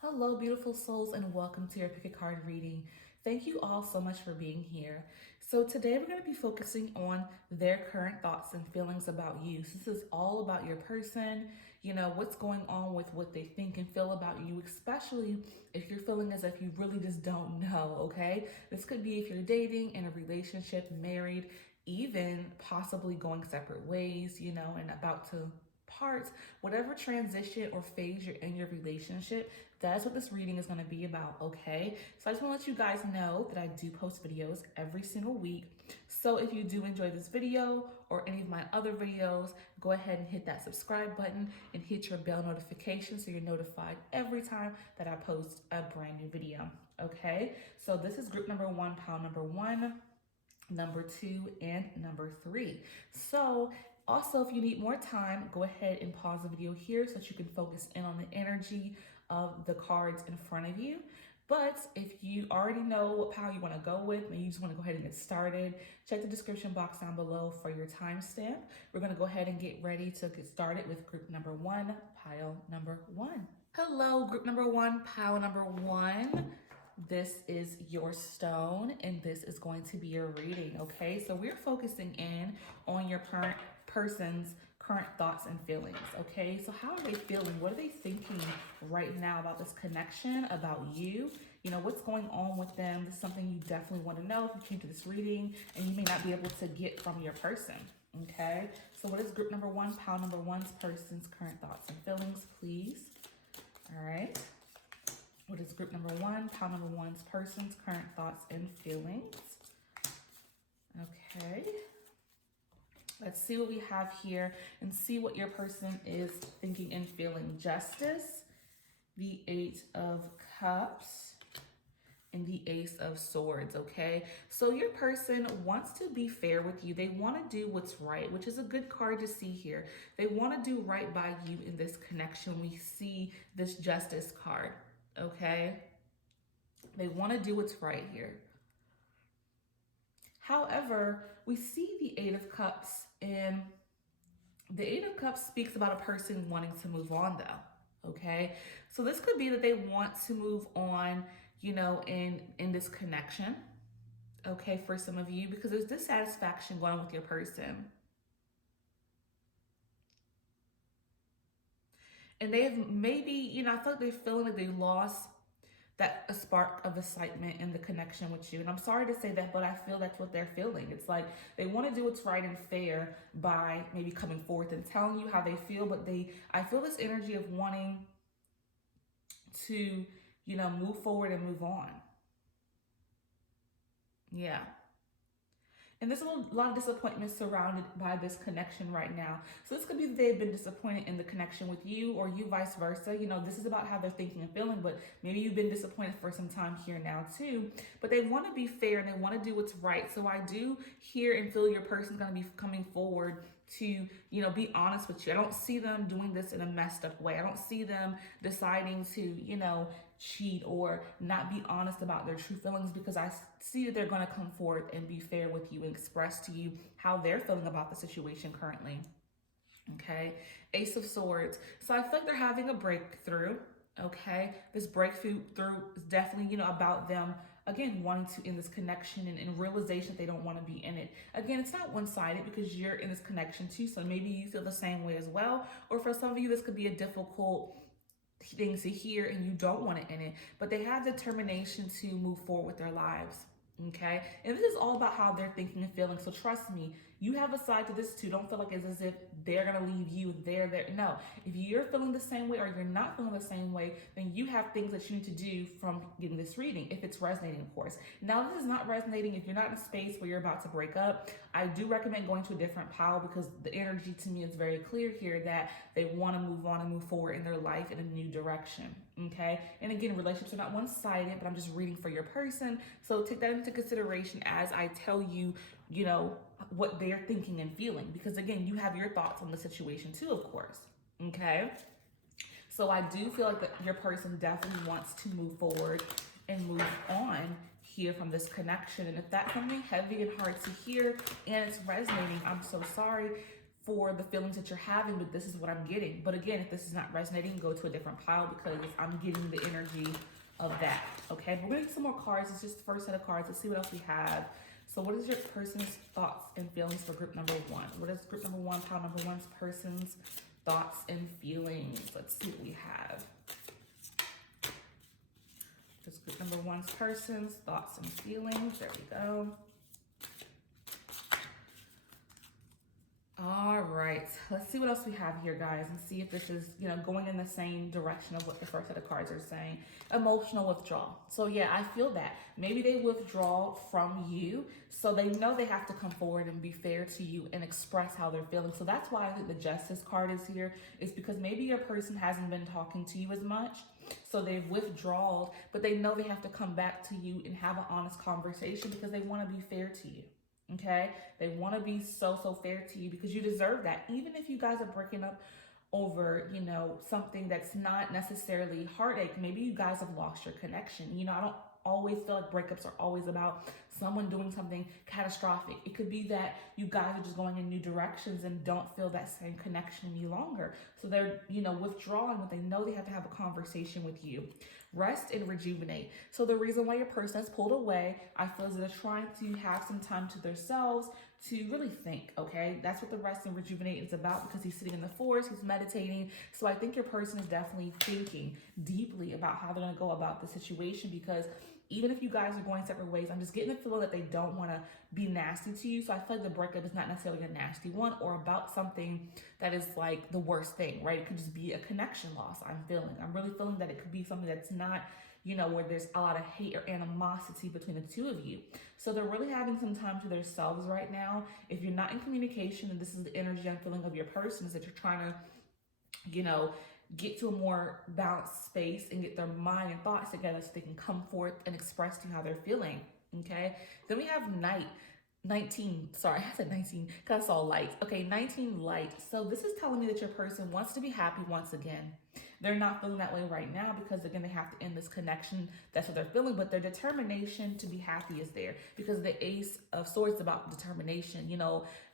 Hello, beautiful souls, and welcome to your Pick a Card reading. Thank you all so much for being here. So, today we're going to be focusing on their current thoughts and feelings about you. So this is all about your person, what's going on with what they think and feel about you, especially if you're feeling as if you really just don't know, okay? This could be if you're dating, in a relationship, married, even possibly going separate ways, and about to part, whatever transition or phase you're in your relationship, that's what this reading is going to be about, okay? So I just want to let you guys know that I do post videos every single week. So if you do enjoy this video or any of my other videos, go ahead and hit that subscribe button and hit your bell notification so you're notified every time that I post a brand new video, okay? So this is group number one, pile number one, number two, and number three. So also, if you need more time, go ahead and pause the video here so that you can focus in on the energy of the cards in front of you. But if you already know what pile you want to go with, maybe you just want to go ahead and get started, check the description box down below for your timestamp. We're going to go ahead and get ready to get started with group number one, pile number one. Hello, group number one, pile number one. This is your stone, and this is going to be your reading, okay? So we're focusing in on your current person's current thoughts and feelings, okay? So how are they feeling? What are they thinking right now about this connection, about you? What's going on with them? This is something you definitely want to know if you came to this reading and you may not be able to get from your person, okay? So what is group number one, pile number one's person's current thoughts and feelings, please? All right. What is group number one, pile number one's person's current thoughts and feelings? Okay. Let's see what we have here and see what your person is thinking and feeling. Justice, the Eight of Cups, and the Ace of Swords, okay? So your person wants to be fair with you. They want to do what's right, which is a good card to see here. They want to do right by you in this connection. We see this Justice card, okay? They want to do what's right here. However, we see the Eight of Cups, and the Eight of Cups speaks about a person wanting to move on, though, okay? So this could be that they want to move on, in this connection, okay, for some of you, because there's dissatisfaction going on with your person. And they have maybe, I feel like they're feeling like they lost that a spark of excitement in the connection with you. And I'm sorry to say that, but I feel that's what they're feeling. It's like they want to do what's right and fair by maybe coming forth and telling you how they feel, but I feel this energy of wanting to, move forward and move on. Yeah. And there's a lot of disappointment surrounded by this connection right now. So this could be that they've been disappointed in the connection with you, or you vice versa. This is about how they're thinking and feeling, but maybe you've been disappointed for some time here now too. But they want to be fair and they want to do what's right. So I do hear and feel your person's going to be coming forward to, be honest with you. I don't see them doing this in a messed up way. I don't see them deciding to, cheat or not be honest about their true feelings, because I see that they're going to come forth and be fair with you and express to you how they're feeling about the situation currently. Okay, Ace of Swords. So I feel like they're having a breakthrough. Okay, this breakthrough is definitely, about them again wanting to end this connection and realization that they don't want to be in it. Again, it's not one-sided because you're in this connection too, so maybe you feel the same way as well, or for some of you this could be a difficult things to hear and you don't want it in it, but they have determination to move forward with their lives. Okay, and this is all about how they're thinking and feeling. So trust me, you have a side to this too. Don't feel like it's as if they're gonna leave you. They're there. No, if you're feeling the same way or you're not feeling the same way, then you have things that you need to do from getting this reading, if it's resonating, of course. Now, this is not resonating if you're not in a space where you're about to break up. I do recommend going to a different pile, because the energy to me is very clear here that they want to move on and move forward in their life in a new direction. Okay, and again, relationships are not one-sided, but I'm just reading for your person, so take that into consideration as I tell you, what they're thinking and feeling, because again, you have your thoughts on the situation too, of course. Okay, so I do feel like that your person definitely wants to move forward and move on here from this connection. And if that's something heavy and hard to hear and it's resonating, I'm so sorry for the feelings that you're having, but this is what I'm getting. But again, if this is not resonating, go to a different pile because I'm getting the energy of that. Okay, we're gonna get some more cards. It's just the first set of cards. Let's see what else we have. So what is your person's thoughts and feelings for group number one? What is group number one, pile number one's person's thoughts and feelings? Let's see what we have. Just group number one's person's thoughts and feelings. There we go. All right, let's see what else we have here, guys, and see if this is, going in the same direction of what the first set of cards are saying. Emotional withdrawal. So yeah, I feel that. Maybe they withdraw from you, so they know they have to come forward and be fair to you and express how they're feeling. So that's why I think the Justice card is here, is because maybe your person hasn't been talking to you as much, so they've withdrawn, but they know they have to come back to you and have an honest conversation because they want to be fair to you. Okay, they want to be so fair to you because you deserve that. Even if you guys are breaking up over, something that's not necessarily heartache, maybe you guys have lost your connection. I don't always feel like breakups are always about someone doing something catastrophic. It could be that you guys are just going in new directions and don't feel that same connection any longer. So they're, withdrawing, but they know they have to have a conversation with you. Rest and rejuvenate. So the reason why your person has pulled away, I feel is they're trying to have some time to themselves to really think, okay? That's what the rest and rejuvenate is about because he's sitting in the forest, he's meditating. So I think your person is definitely thinking deeply about how they're going to go about the situation because even if you guys are going separate ways, I'm just getting the feeling that they don't want to be nasty to you. So I feel like the breakup is not necessarily a nasty one or about something that is like the worst thing, right? It could just be a connection loss. I'm really feeling that it could be something that's not, where there's a lot of hate or animosity between the two of you. So they're really having some time to themselves right now. If you're not in communication, and this is the energy I'm feeling of your person, is that you're trying to, get to a more balanced space and get their mind and thoughts together so they can come forth and express to you how they're feeling. Okay. Then we have 19. Sorry, I said 19 because I saw light. Okay, 19 light. So this is telling me that your person wants to be happy once again. They're not feeling that way right now because again, they have to end this connection. That's what they're feeling, but their determination to be happy is there because the Ace of Swords is about determination,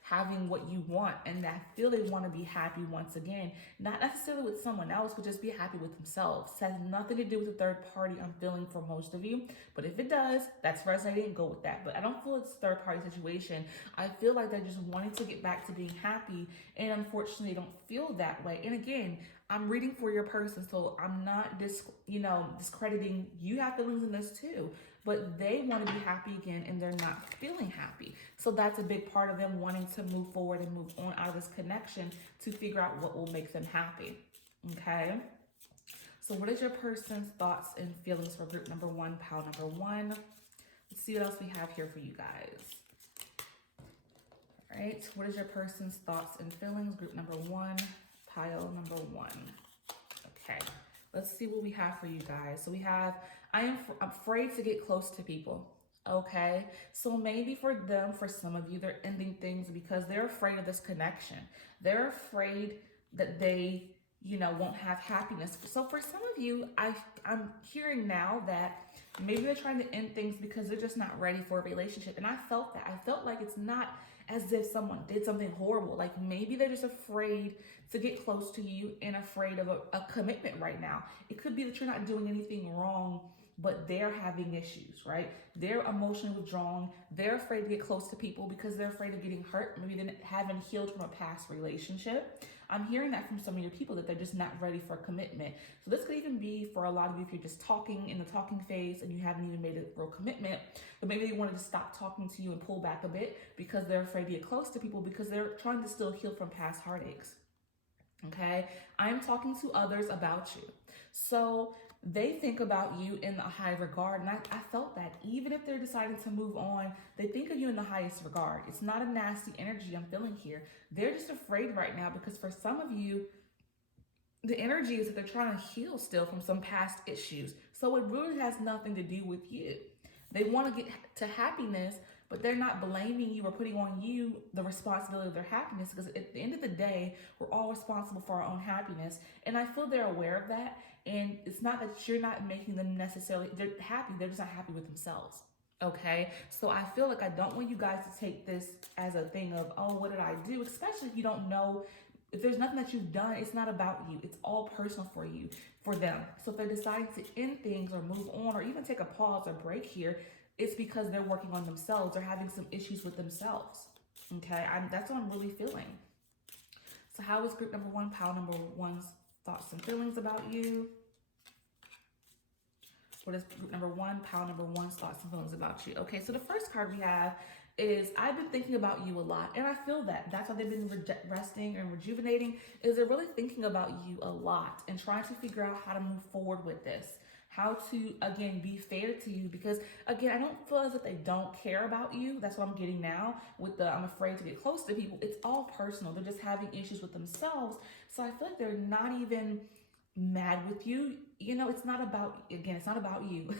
having what you want. And I feel they want to be happy once again, not necessarily with someone else, but just be happy with themselves. It has nothing to do with the third party I'm feeling for most of you. But if it does, that's resonating, go with that. But I don't feel it's a third party situation. I feel like they're just wanting to get back to being happy. And unfortunately, they don't feel that way. And again, I'm reading for your person, so I'm not discrediting. You have feelings in this too, but they want to be happy again and they're not feeling happy. So that's a big part of them wanting to move forward and move on out of this connection to figure out what will make them happy. Okay. So what is your person's thoughts and feelings for group number one, pile number one? Let's see what else we have here for you guys. All right. What is your person's thoughts and feelings? Group number one, pile number one. Okay, let's see what we have for you guys. So we have, I'm afraid to get close to people. Okay, so maybe for them, for some of you, they're ending things because they're afraid of this connection. They're afraid that they, won't have happiness. So for some of you, I'm hearing now that maybe they're trying to end things because they're just not ready for a relationship. And I felt that. I felt like it's not as if someone did something horrible. Like maybe they're just afraid to get close to you and afraid of a commitment right now. It could be that you're not doing anything wrong, but they're having issues, right? They're emotionally withdrawn. They're afraid to get close to people because they're afraid of getting hurt. Maybe they haven't healed from a past relationship. I'm hearing that from some of your people that they're just not ready for a commitment. So this could even be for a lot of you if you're just talking in the talking phase and you haven't even made a real commitment, but maybe they wanted to stop talking to you and pull back a bit because they're afraid to get close to people because they're trying to still heal from past heartaches. Okay, I'm talking to others about you. So they think about you in a high regard. And I felt that even if they're deciding to move on, they think of you in the highest regard. It's not a nasty energy I'm feeling here. They're just afraid right now because for some of you, the energy is that they're trying to heal still from some past issues. So it really has nothing to do with you. They want to get to happiness, but they're not blaming you or putting on you the responsibility of their happiness because at the end of the day, we're all responsible for our own happiness. And I feel they're aware of that. And it's not that you're not making them necessarily, they're happy, they're just not happy with themselves. Okay, so I feel like I don't want you guys to take this as a thing of, oh, what did I do? Especially if you don't know, if there's nothing that you've done, it's not about you. It's all personal for you, for them. So if they decide to end things or move on or even take a pause or break here, it's because they're working on themselves. They're having some issues with themselves. Okay, that's what I'm really feeling. So how is group number one, pile number one's thoughts and feelings about you? What is group number one, pile number one's thoughts and feelings about you? Okay, so the first card we have is I've been thinking about you a lot, and I feel that. That's how they've been resting and rejuvenating, is they're really thinking about you a lot and trying to figure out how to move forward with this. How to, again, be fair to you, because, again, I don't feel as if they don't care about you. That's what I'm getting now with the I'm afraid to get close to people. It's all personal. They're just having issues with themselves. So I feel like they're not even mad with you. You know, it's not about, again, it's not about you.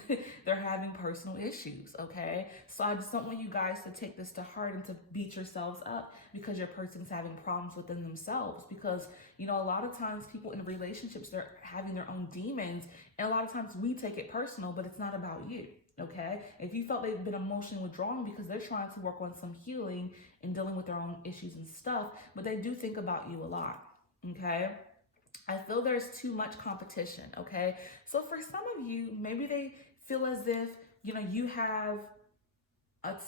They're having personal issues, okay? So I just don't want you guys to take this to heart and to beat yourselves up because your person's having problems within themselves. Because, you know, a lot of times people in relationships, they're having their own demons, and a lot of times we take it personal, but it's not about you. Okay, if you felt they've been emotionally withdrawn because they're trying to work on some healing and dealing with their own issues and stuff, but they do think about you a lot. Okay, I feel there's too much competition, okay? So for some of you, maybe they feel as if, you know, you have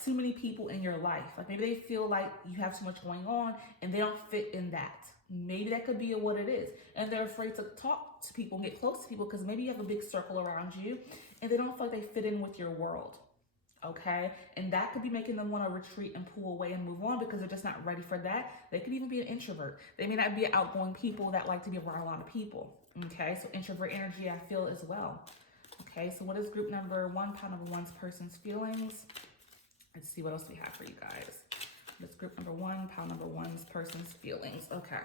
too many people in your life. Like maybe they feel like you have too much going on and they don't fit in that. Maybe that could be what it is. And they're afraid to talk to people and get close to people because maybe you have a big circle around you and they don't feel like they fit in with your world. Okay, and that could be making them want to retreat and pull away and move on because they're just not ready for that. They could even be an introvert. They may not be outgoing people that like to be around a lot of people. Okay, so introvert energy I feel as well. Okay, so what is group number one, pile number one's person's feelings? Let's see what else we have for you guys. This group number one, pile number one's person's feelings. Okay.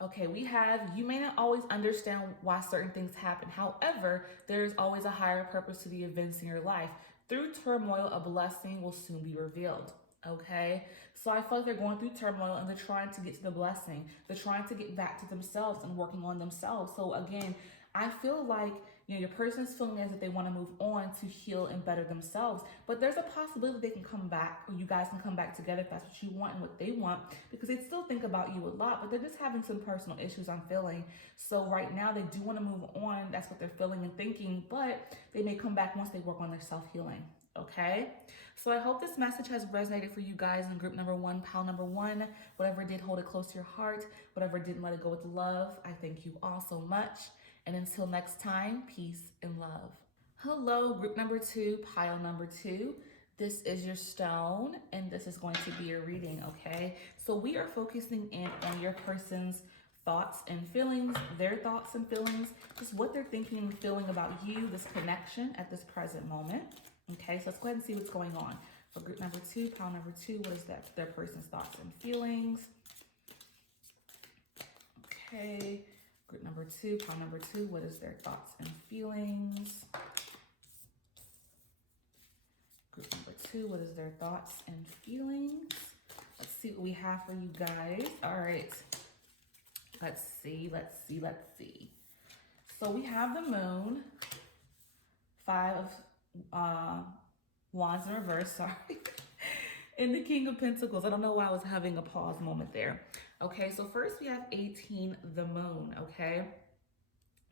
Okay, we have, you may not always understand why certain things happen. However, there's always a higher purpose to the events in your life. Through turmoil, a blessing will soon be revealed. Okay, so I feel like they're going through turmoil and they're trying to get to the blessing. They're trying to get back to themselves and working on themselves. So again, I feel like, you know, your person is feeling as if they want to move on to heal and better themselves. But there's a possibility they can come back, or you guys can come back together if that's what you want and what they want, because they still think about you a lot, but they're just having some personal issues, I'm feeling. So right now they do want to move on. That's what they're feeling and thinking, but they may come back once they work on their self-healing. Okay, so I hope this message has resonated for you guys in group number one, pile number one. Whatever did, hold it close to your heart. Whatever didn't, let it go with love. I thank you all so much. And until next time, peace and love. Hello, group number two, pile number two. This is your stone, and this is going to be your reading, okay? So we are focusing in on your person's thoughts and feelings, their thoughts and feelings, just what they're thinking and feeling about you, this connection at this present moment. Okay, so let's go ahead and see what's going on. For group number two, pile number two, what is that? Their person's thoughts and feelings. Okay, group number two, pile number two, what is their thoughts and feelings? Group number two, what is their thoughts and feelings? Let's see what we have for you guys. All right, let's see. So we have the moon, five of wands in reverse, sorry. And the King of Pentacles. I don't know why I was having a pause moment there. Okay, so first we have 18, the moon, okay?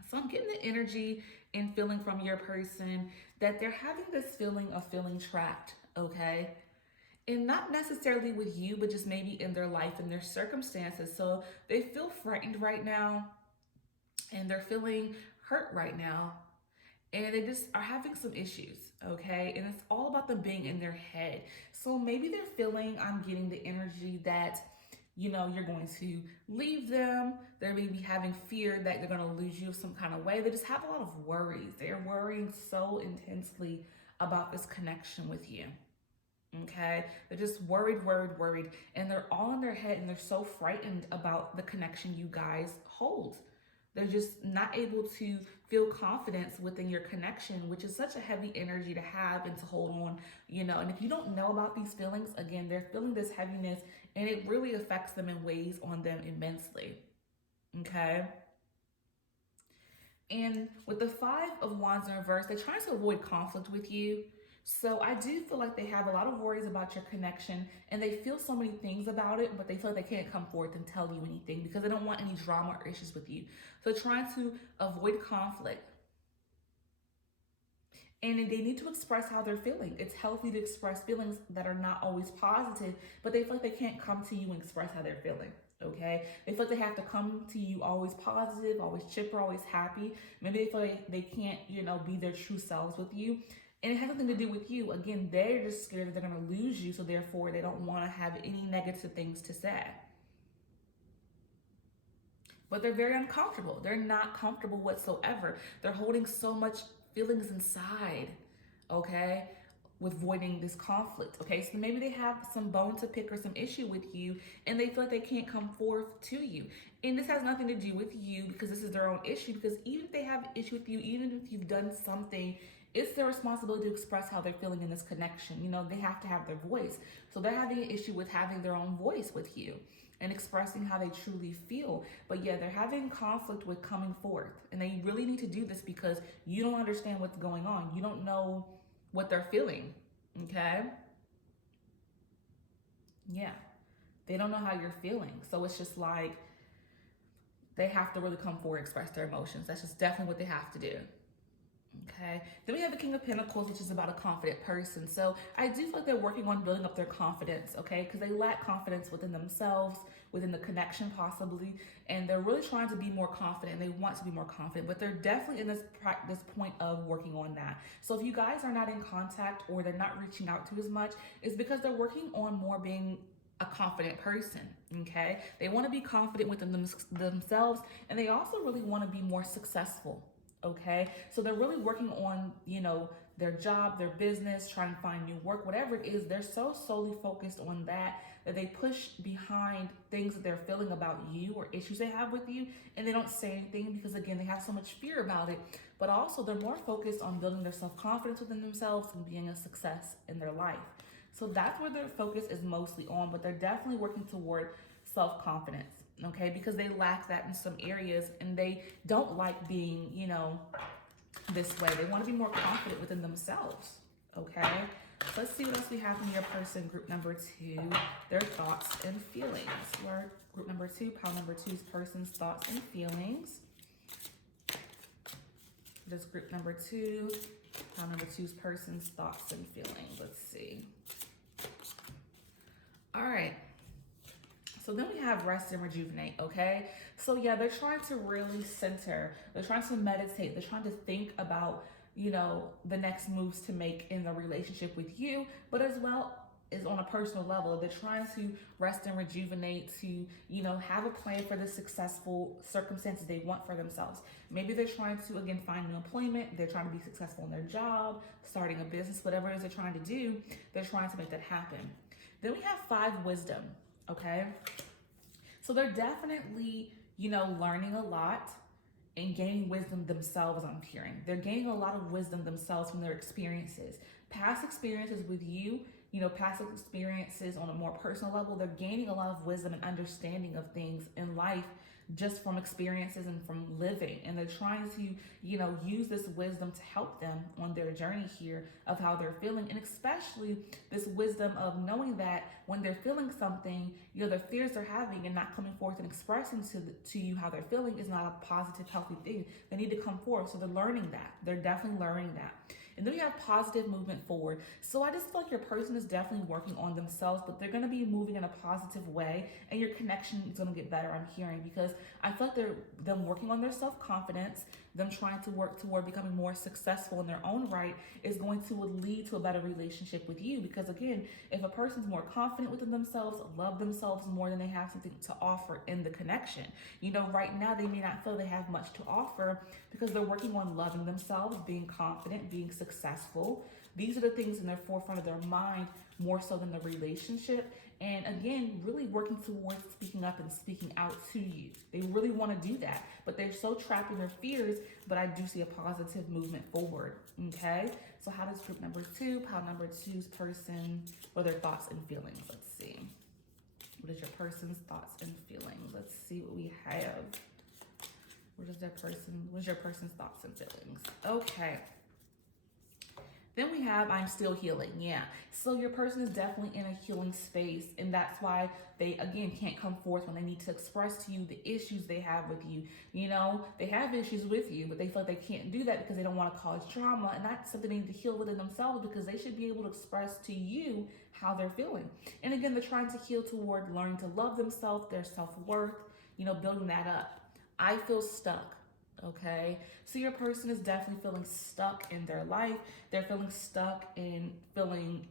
So I'm getting the energy and feeling from your person that they're having this feeling of feeling trapped, okay? And not necessarily with you, but just maybe in their life and their circumstances. So they feel frightened right now and they're feeling hurt right now. And they just are having some issues, okay? And it's all about them being in their head. So maybe they're feeling, I'm getting the energy that, you know, you're going to leave them. They're maybe having fear that they're going to lose you some kind of way. They just have a lot of worries. They're worrying so intensely about this connection with you, okay? They're just worried. And they're all in their head and they're so frightened about the connection you guys hold. They're just not able to feel confidence within your connection, which is such a heavy energy to have and to hold on, you know. And if you don't know about these feelings, again, they're feeling this heaviness and it really affects them and weighs on them immensely, okay? And with the Five of Wands in reverse, they're trying to avoid conflict with you. So I do feel like they have a lot of worries about your connection and they feel so many things about it, but they feel like they can't come forth and tell you anything because they don't want any drama or issues with you. So they're trying to avoid conflict. And they need to express how they're feeling. It's healthy to express feelings that are not always positive, but they feel like they can't come to you and express how they're feeling. Okay, they feel like they have to come to you always positive, always chipper, always happy. Maybe they feel like they can't, be their true selves with you. And it has nothing to do with you. Again, they're just scared that they're going to lose you, so therefore they don't want to have any negative things to say. But they're very uncomfortable. They're not comfortable whatsoever. They're holding so much feelings inside, okay, with voiding this conflict, okay? So maybe they have some bone to pick or some issue with you and they feel like they can't come forth to you. And this has nothing to do with you because this is their own issue, because even if they have an issue with you, even if you've done something, it's their responsibility to express how they're feeling in this connection. They have to have their voice. So they're having an issue with having their own voice with you and expressing how they truly feel. But yeah, they're having conflict with coming forth. And they really need to do this because you don't understand what's going on. You don't know what they're feeling, okay? Yeah, they don't know how you're feeling. So it's just like they have to really come forward and express their emotions. That's just definitely what they have to do. Okay, then we have the King of Pentacles, which is about a confident person. So I do feel like they're working on building up their confidence, okay? Because they lack confidence within themselves, within the connection possibly, and they're really trying to be more confident. They want to be more confident, but they're definitely in this point of working on that. So if you guys are not in contact or they're not reaching out to as much, it's because they're working on more being a confident person, okay? They want to be confident within themselves, and they also really want to be more successful. Okay, so they're really working on, their job, their business, trying to find new work, whatever it is. They're so solely focused on that they push behind things that they're feeling about you or issues they have with you, and they don't say anything because, again, they have so much fear about it. But also, they're more focused on building their self-confidence within themselves and being a success in their life. So that's where their focus is mostly on, but they're definitely working toward self-confidence. Okay, because they lack that in some areas and they don't like being, this way. They want to be more confident within themselves. Okay, so let's see what else we have in your person, group number 2, their thoughts and feelings. Where group number 2, pile number 2's person's thoughts and feelings. This group number 2, pile number 2's person's thoughts and feelings. Let's see. All right. So then we have rest and rejuvenate, okay? So yeah, they're trying to really center. They're trying to meditate. They're trying to think about, the next moves to make in the relationship with you, but as well as on a personal level. They're trying to rest and rejuvenate, to, have a plan for the successful circumstances they want for themselves. Maybe they're trying to, again, find new employment. They're trying to be successful in their job, starting a business, whatever it is they're trying to do. They're trying to make that happen. Then we have 5 wisdom. Okay, so they're definitely, learning a lot and gaining wisdom themselves. I'm hearing they're gaining a lot of wisdom themselves from their experiences, past experiences with you, past experiences on a more personal level. They're gaining a lot of wisdom and understanding of things in life just from experiences and from living. And they're trying to, use this wisdom to help them on their journey here of how they're feeling. And especially this wisdom of knowing that when they're feeling something, the fears they're having and not coming forth and expressing to you how they're feeling is not a positive, healthy thing. They need to come forth. So they're learning that. They're definitely learning that. And then we have positive movement forward. So I just feel like your person is definitely working on themselves, but they're going to be moving in a positive way, and your connection is going to get better, I'm hearing, because I feel like them working on their self-confidence, them trying to work toward becoming more successful in their own right is going to lead to a better relationship with you. Because again, if a person's more confident within themselves, love themselves more, than they have something to offer in the connection. Right now they may not feel they have much to offer because they're working on loving themselves, being confident, being successful. These are the things in their forefront of their mind more so than the relationship. And again, really working towards speaking up and speaking out to you. They really want to do that, but they're so trapped in their fears. But I do see a positive movement forward. Okay, so how does group number 2, pile number 2's person, what are their thoughts and feelings? Let's see. What is your person's thoughts and feelings? Let's see what we have. What is What is your person's thoughts and feelings? Okay. Then we have I'm still healing. Yeah. So your person is definitely in a healing space, and that's why they again can't come forth when they need to express to you the issues they have with you. You know, they have issues with you, but they feel like they can't do that because they don't want to cause drama, and that's something they need to heal within themselves because they should be able to express to you how they're feeling. And again, they're trying to heal toward learning to love themselves, their self-worth, you know, building that up. I feel stuck. Okay, so your person is definitely feeling stuck in their life. They're feeling stuck and feeling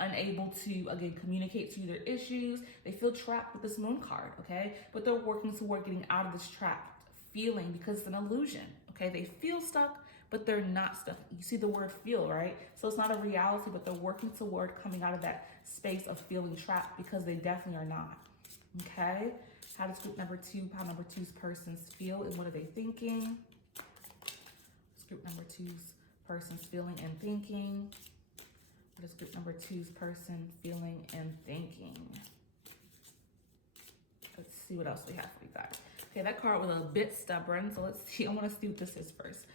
unable to again communicate to you their issues. They feel trapped with this moon card, okay, but they're working toward getting out of this trapped feeling because it's an illusion. Okay, they feel stuck, but they're not stuck. You see the word feel, right? So it's not a reality, but they're working toward coming out of that space of feeling trapped because they definitely are not. Okay, how does group number 2, pile number 2's persons feel and what are they thinking? What's group number 2's person's feeling and thinking? What is group number 2's person feeling and thinking? Let's see what else we have for you guys. Okay, that card was a bit stubborn, so let's see. I want to see what this is first.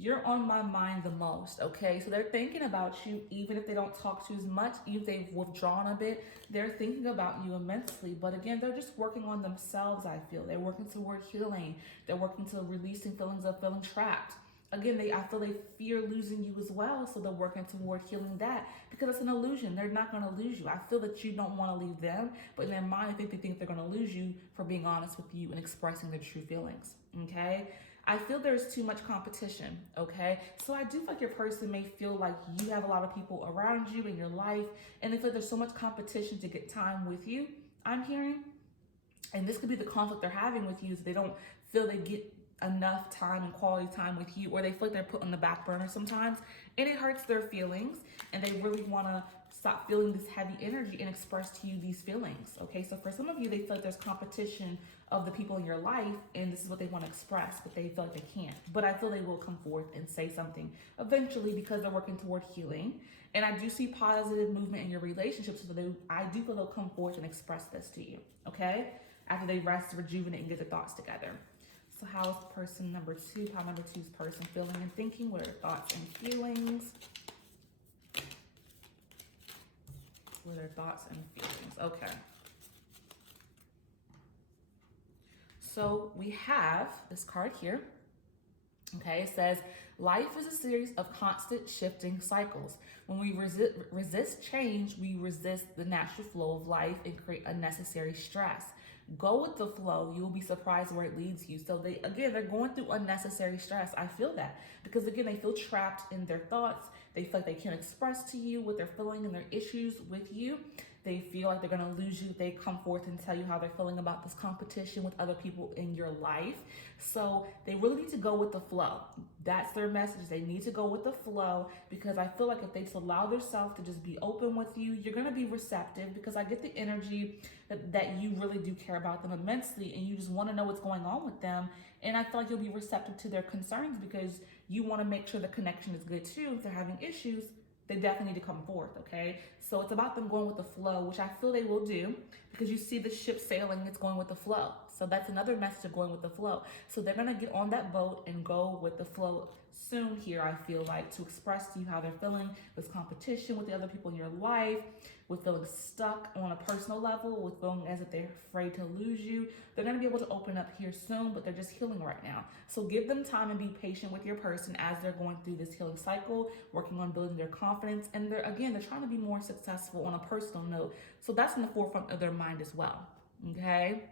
You're on my mind the most, okay? So they're thinking about you even if they don't talk to you as much, even if they've withdrawn a bit, they're thinking about you immensely. But again, they're just working on themselves, I feel. They're working toward healing. They're working to releasing feelings of feeling trapped. Again, I feel they fear losing you as well, so they're working toward healing that because it's an illusion. They're not going to lose you. I feel that you don't want to leave them, but in their mind, I think they think they're going to lose you for being honest with you and expressing their true feelings, okay? I feel there's too much competition, okay? So I do feel like your person may feel like you have a lot of people around you in your life, and they feel like there's so much competition to get time with you, I'm hearing. And this could be the conflict they're having with you is they don't feel they get enough time and quality time with you, or they feel like they're put on the back burner sometimes, and it hurts their feelings, and they really want to stop feeling this heavy energy and express to you these feelings, okay? So for some of you, they feel like there's competition of the people in your life, and this is what they want to express, but they feel like they can't. But I feel they will come forth and say something eventually because they're working toward healing, and I do see positive movement in your relationships, so I do feel they'll come forth and express this to you, okay? After they rest, rejuvenate, and get their thoughts together. So how is person number 2, how number 2's person feeling and thinking? What are their thoughts and feelings? What are their thoughts and feelings? Okay. So we have this card here. Okay, it says, life is a series of constant shifting cycles. When we resist change, we resist the natural flow of life and create unnecessary stress. Go with the flow. You'll be surprised where it leads you. So they're going through unnecessary stress. I feel that because again, they feel trapped in their thoughts. They feel like they can't express to you what they're feeling and their issues with you. They feel like they're going to lose you. They come forth and tell you how they're feeling about this competition with other people in your life. So they really need to go with the flow. That's their message. They need to go with the flow because I feel like if they just allow themselves to just be open with you, you're going to be receptive because I get the energy that you really do care about them immensely and you just want to know what's going on with them. And I feel like you'll be receptive to their concerns because you want to make sure the connection is good too. If they're having issues, they definitely need to come forth, okay? So it's about them going with the flow, which I feel they will do because you see the ship sailing, it's going with the flow. So that's another message of going with the flow. So they're gonna get on that boat and go with the flow soon here, I feel like, to express to you how they're feeling, this competition with the other people in your life, with feeling stuck on a personal level, with feeling as if they're afraid to lose you. They're gonna be able to open up here soon, but they're just healing right now. So give them time and be patient with your person as they're going through this healing cycle, working on building their confidence. And they're trying to be more successful on a personal note. So that's in the forefront of their mind as well, okay?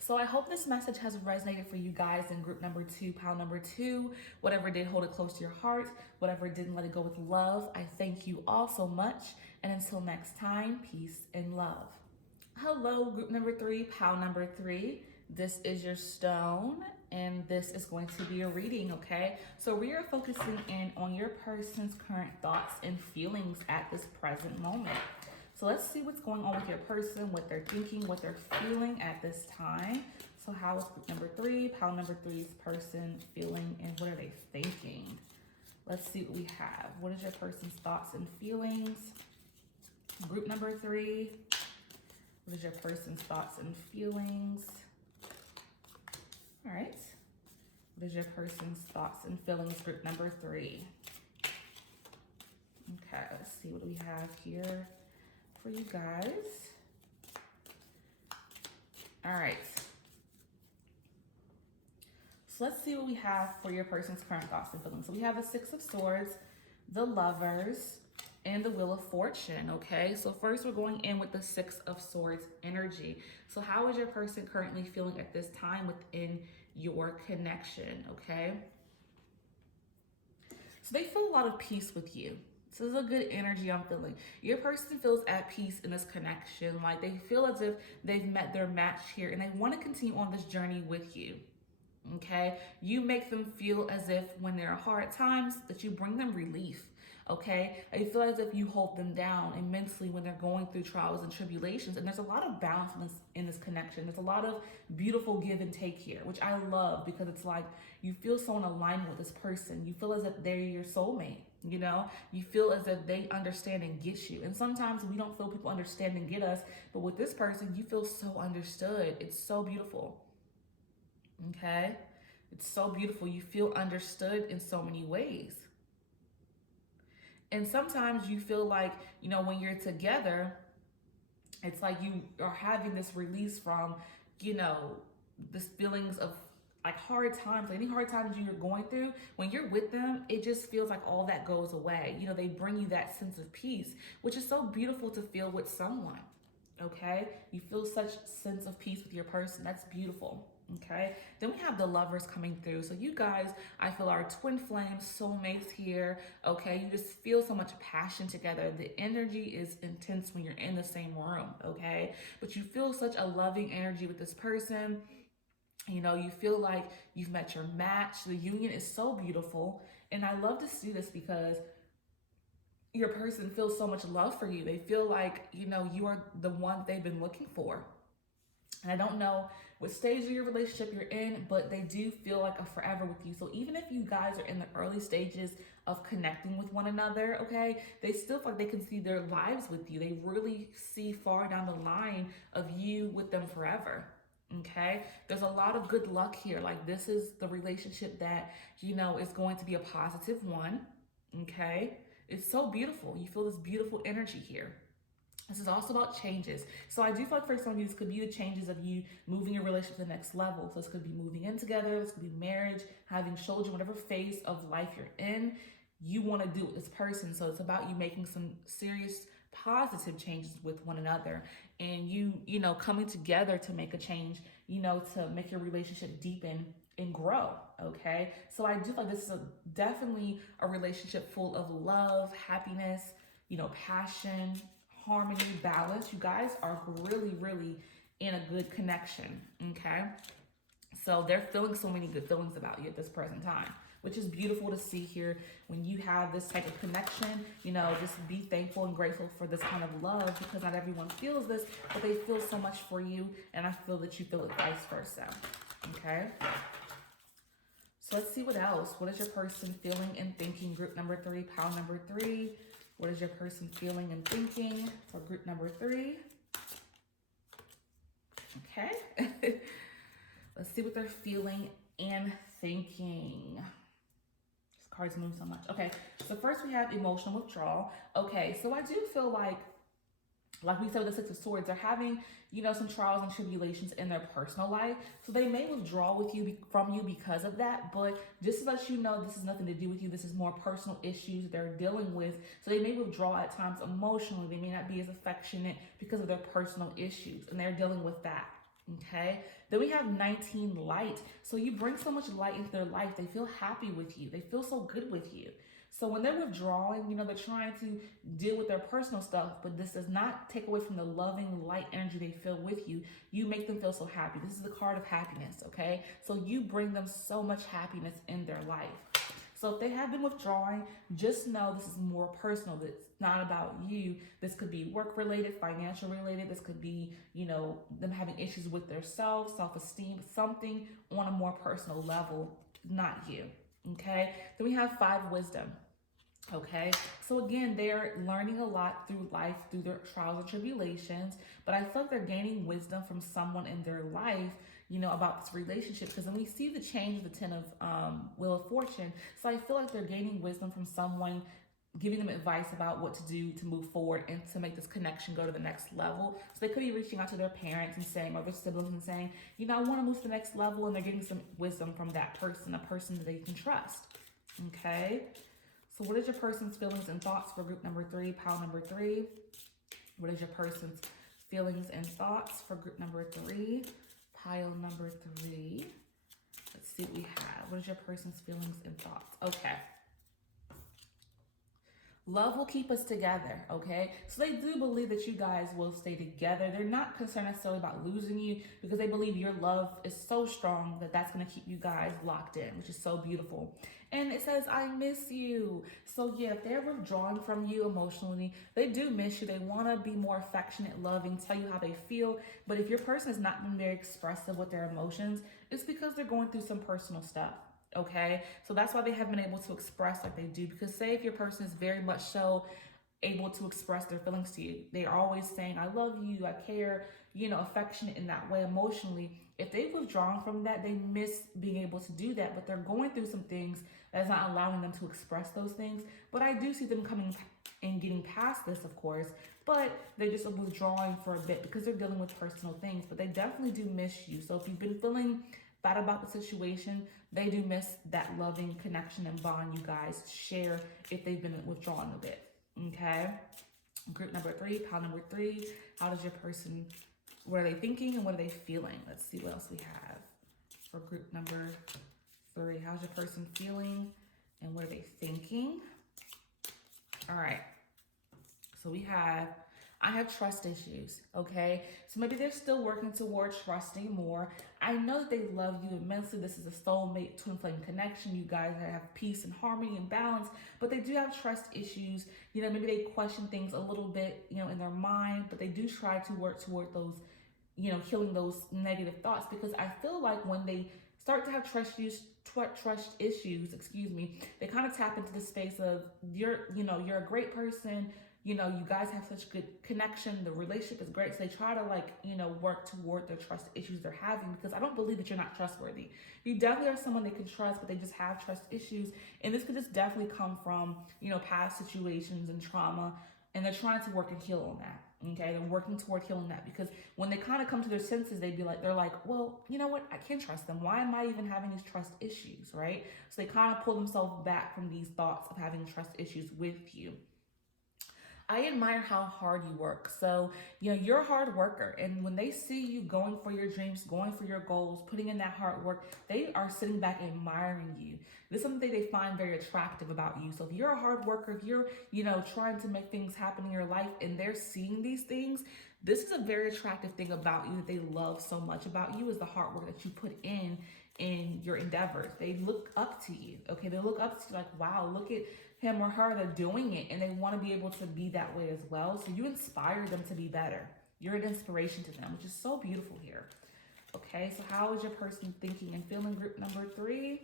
So I hope this message has resonated for you guys in group number 2, pile number 2. Whatever did, hold it close to your heart. Whatever didn't, let it go with love. I thank you all so much. And until next time, peace and love. Hello, group number 3, pile number 3. This is your stone, and this is going to be a reading, okay? So we are focusing in on your person's current thoughts and feelings at this present moment. So let's see what's going on with your person, what they're thinking, what they're feeling at this time. So how is group number 3, pile number 3's person feeling, and what are they thinking? Let's see what we have. What is your person's thoughts and feelings? Group number 3, what is your person's thoughts and feelings? All right. What is your person's thoughts and feelings, group number 3? Okay, let's see what we have here for you guys. All right. So let's see what we have for your person's current thoughts and feelings. So we have the 6 of Swords, the Lovers, and the Wheel of Fortune, okay? So first we're going in with the 6 of Swords energy. So how is your person currently feeling at this time within your connection, okay? So they feel a lot of peace with you. So this is a good energy I'm feeling. Your person feels at peace in this connection. Like they feel as if they've met their match here and they want to continue on this journey with you. Okay, you make them feel as if when there are hard times that you bring them relief. Okay, I feel as if you hold them down immensely when they're going through trials and tribulations, and there's a lot of balance in this connection. There's a lot of beautiful give and take here, which I love, because it's like you feel so in alignment with this person. You feel as if they're your soulmate. You know, you feel as if they understand and get you. And sometimes we don't feel people understand and get us, but with this person, you feel so understood. It's so beautiful. Okay, it's so beautiful. You feel understood in so many ways. And sometimes you feel like, you know, when you're together, it's like you are having this release from, you know, this feelings of like hard times, any hard times you're going through. When you're with them, it just feels like all that goes away. You know, they bring you that sense of peace, which is so beautiful to feel with someone. Okay, you feel such sense of peace with your person. That's beautiful. Okay, then we have the Lovers coming through. So you guys, I feel, are twin flames, soulmates here. Okay, you just feel so much passion together. The energy is intense when you're in the same room. Okay, but you feel such a loving energy with this person. You know, you feel like you've met your match. The union is so beautiful, and I love to see this because your person feels so much love for you. They feel like, you know, you are the one they've been looking for. And I don't know what stage of your relationship you're in, but they do feel like a forever with you. So even if you guys are in the early stages of connecting with one another, okay, they still feel like they can see their lives with you. They really see far down the line of you with them forever. Okay, there's a lot of good luck here. Like this is the relationship that, you know, is going to be a positive one. Okay, it's so beautiful. You feel this beautiful energy here. This is also about changes. So I do feel like for some of you, this could be the changes of you moving your relationship to the next level. So this could be moving in together, this could be marriage, having children, whatever phase of life you're in, you want to do with this person. So it's about you making some serious positive changes with one another, and you know, coming together to make a change, you know, to make your relationship deepen and grow. Okay, so I do feel like this is definitely a relationship full of love, happiness, you know, passion, harmony, balance. You guys are really, really in a good connection. Okay, so they're feeling so many good feelings about you at this present time, which is beautiful to see here. When you have this type of connection, you know, just be thankful and grateful for this kind of love, because not everyone feels this, but they feel so much for you, and I feel that you feel it vice versa. Okay, so let's see what else. What is your person feeling and thinking? Group number 3, pile number 3. What is your person feeling and thinking for group number 3? Okay. Let's see what they're feeling and thinking. These cards move so much. Okay, so first we have emotional withdrawal. Okay, so I do feel like we said with the 6 of Swords, they're having, you know, some trials and tribulations in their personal life. So they may withdraw from you because of that. But just to let you know, this has nothing to do with you. This is more personal issues they're dealing with. So they may withdraw at times emotionally. They may not be as affectionate because of their personal issues, and they're dealing with that. Okay, then we have 19 light. So you bring so much light into their life. They feel happy with you. They feel so good with you. So when they're withdrawing, you know, they're trying to deal with their personal stuff, but this does not take away from the loving light energy they feel with you. You make them feel so happy. This is the card of happiness, okay? So you bring them so much happiness in their life. So if they have been withdrawing, just know this is more personal. It's not about you. This could be work related, financial related. This could be, you know, them having issues with their self-esteem, something on a more personal level, not you. Okay, then we have 5 wisdom. Okay, so again, they're learning a lot through life, through their trials and tribulations, but I feel like they're gaining wisdom from someone in their life, about this relationship, because then we see the change of the 10 of Wheel of Fortune. So I feel like they're gaining wisdom from someone, giving them advice about what to do to move forward and to make this connection go to the next level. So they could be reaching out to their parents and saying, or their siblings and saying, I want to move to the next level, and they're getting some wisdom from that person, a person that they can trust. Okay, so what is your person's feelings and thoughts for group number 3, pile number 3? What is your person's feelings and thoughts for group number 3, pile number 3? Let's see what we have. What is your person's feelings and thoughts? Okay. Love will keep us together, okay? So they do believe that you guys will stay together. They're not concerned necessarily about losing you, because they believe your love is so strong that that's going to keep you guys locked in, which is so beautiful. And it says, I miss you. So yeah, if they're withdrawing from you emotionally, they do miss you. They want to be more affectionate, loving, tell you how they feel. But if your person has not been very expressive with their emotions, it's because they're going through some personal stuff. Okay, so that's why they haven't been able to express like they do. Because say if your person is very much so able to express their feelings to you, they are always saying, I love you, I care, affectionate in that way emotionally. If they've withdrawn from that, they miss being able to do that, but they're going through some things that's not allowing them to express those things. But I do see them coming and getting past this, of course, but they're just withdrawing for a bit because they're dealing with personal things. But they definitely do miss you. So if you've been feeling bad about the situation, they do miss that loving connection and bond you guys share if they've been withdrawn a bit. Okay, group number 3, pile number 3. How does your person, what are they thinking and what are they feeling? Let's see what else we have for group number 3. How's your person feeling and what are they thinking? All right, so I have trust issues, okay? So maybe they're still working towards trusting more. I know that they love you immensely. This is a soulmate, twin flame connection. You guys have peace and harmony and balance, but they do have trust issues. Maybe they question things a little bit, in their mind, but they do try to work toward those, healing those negative thoughts, because I feel like when they start to have trust issues, they kind of tap into the space of you're a great person. You guys have such good connection. The relationship is great. So they try to work toward the trust issues they're having, because I don't believe that you're not trustworthy. You definitely are someone they can trust, but they just have trust issues. And this could just definitely come from, past situations and trauma. And they're trying to work and heal on that. Okay, they're working toward healing that, because when they kind of come to their senses, they're like, well, you know what? I can trust them. Why am I even having these trust issues, right? So they kind of pull themselves back from these thoughts of having trust issues with you. I admire how hard you work. So, you're a hard worker. And when they see you going for your dreams, going for your goals, putting in that hard work, they are sitting back admiring you. This is something they find very attractive about you. So if you're a hard worker, if you're, trying to make things happen in your life and they're seeing these things, this is a very attractive thing about you that they love so much about you, is the hard work that you put in your endeavors. They look up to you. Okay, they look up to you like, wow, look at him or her, they're doing it, and they want to be able to be that way as well. So you inspire them to be better. You're an inspiration to them, which is so beautiful here. Okay, so how is your person thinking and feeling, group number 3?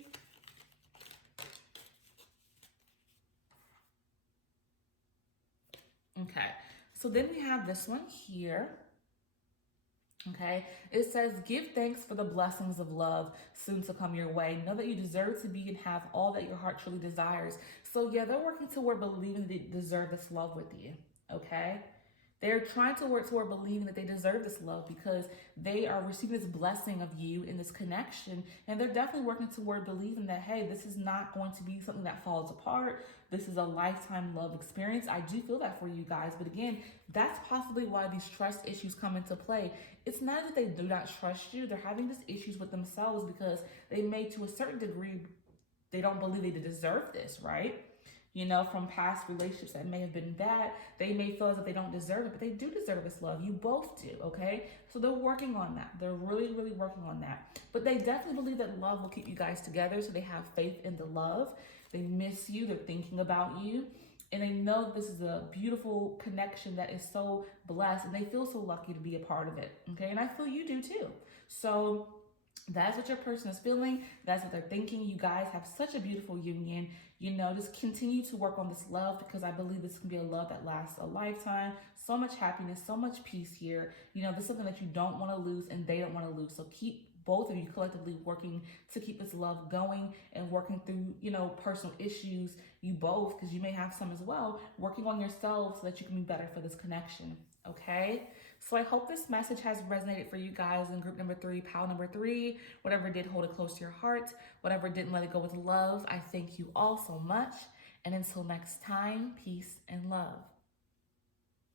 Okay, so then we have this one here. Okay, it says, give thanks for the blessings of love soon to come your way. Know that you deserve to be and have all that your heart truly desires. So yeah, they're working toward believing they deserve this love with you. Okay, they're trying to work toward believing that they deserve this love, because they are receiving this blessing of you in this connection. And they're definitely working toward believing that, hey, this is not going to be something that falls apart. This is a lifetime love experience. I do feel that for you guys. But again, that's possibly why these trust issues come into play. It's not that they do not trust you. They're having these issues with themselves because they may, to a certain degree, they don't believe they deserve this, right? From past relationships that may have been bad, they may feel as if they don't deserve it, but they do deserve this love. You both do, okay? So they're working on that. They're really, really working on that. But they definitely believe that love will keep you guys together, so they have faith in the love. They miss you. They're thinking about you. And they know this is a beautiful connection that is so blessed, and they feel so lucky to be a part of it, okay? And I feel you do too. So that's what your person is feeling. That's what they're thinking. You guys have such a beautiful union. Just continue to work on this love, because I believe this can be a love that lasts a lifetime. So much happiness, so much peace here. This is something that you don't want to lose and they don't want to lose. So keep both of you collectively working to keep this love going and working through, personal issues, you both, because you may have some as well, working on yourselves so that you can be better for this connection. Okay? So I hope this message has resonated for you guys in group number 3, pal number 3, whatever did hold it close to your heart, whatever didn't let it go with love. I thank you all so much. And until next time, peace and love.